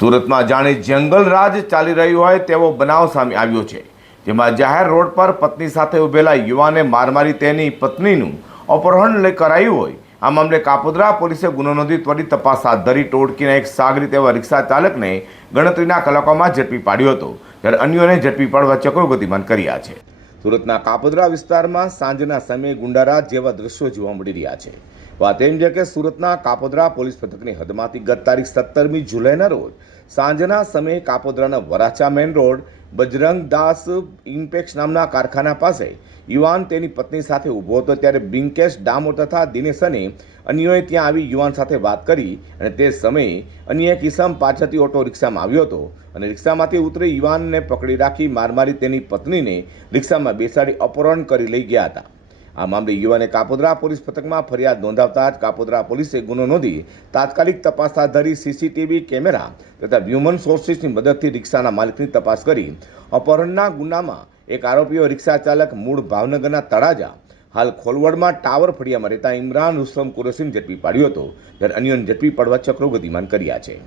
સુરતમાં જાણે જંગલરાજ ચાલી રહ્યું હોય તેવો બનાવ સામે આવ્યો છે, જેમાં જાહેર રોડ પર પત્ની સાથે ઉભેલા યુવાને માર મારી તેની પત્નીનું અપહરણ કરાયું હોય. આ મામલે કાપોદ્રા પોલીસે ગુનો નોંધી ત્વરિત તપાસ હાથ ધરી ટોળકીના એક સાગરીત એવા રિક્ષા ચાલકને ગણતરીના કલાકોમાં ઝડપી પાડ્યો હતો, જ્યારે અન્યોને ઝડપી પાડવા ચક્રો ગતિમાન કર્યા છે. સુરતના કાપોદ્રા વિસ્તારમાં સાંજના સમયે ગુંડારાજ જેવા દ્રશ્યો જોવા મળી રહ્યા છે. વાત એમ છે કે સુરતના કાપોદ્રા પોલીસ મથકની હદમાંથી ગત તારીખ 17મી જુલાઈના રોજ સાંજના સમયે કાપોદ્રાના વરાછા મેઇન રોડ બજરંગ દાસ ઇન્પેક્સ નામના કારખાના પાસે યુવાન તેની પત્ની સાથે ઊભો હતો, ત્યારે બ્રિંકેશ ડામોર તથા દિનેશ અને અન્યોએ ત્યાં આવી યુવાન સાથે વાત કરી અને તે સમયે અન્ય એક ઇસમ પાછળથી ઓટો રિક્ષામાં આવ્યો હતો અને રિક્ષામાંથી ઉતરી યુવાનને પકડી રાખી માર મારી તેની પત્નીને રિક્ષામાં બેસાડી અપહરણ કરી લઈ ગયા હતા. આ મામલે યુવાને કાપોદ્રા પોલીસ મથકમાં ફરિયાદ નોંધાવતા જ કાપોદ્રા પોલીસે ગુનો નોંધી તાત્કાલિક તપાસ હાથ ધરી સીસીટીવી કેમેરા તથા હ્યુમન સોર્સિસની મદદથી રિક્ષાના માલિકની તપાસ કરી અપહરણના ગુનામાં એક આરોપીઓ રિક્ષા ચાલક મૂળ ભાવનગરના તળાજા હાલ ખોલવડમાં ટાવર ફળિયામાં રહેતા ઇમરાન હુસ્સમ કુરેશીને ઝડપી પાડ્યો હતો, જ્યારે અન્યોને ઝડપી પાડવા ચક્રો ગતિમાન કર્યા છે.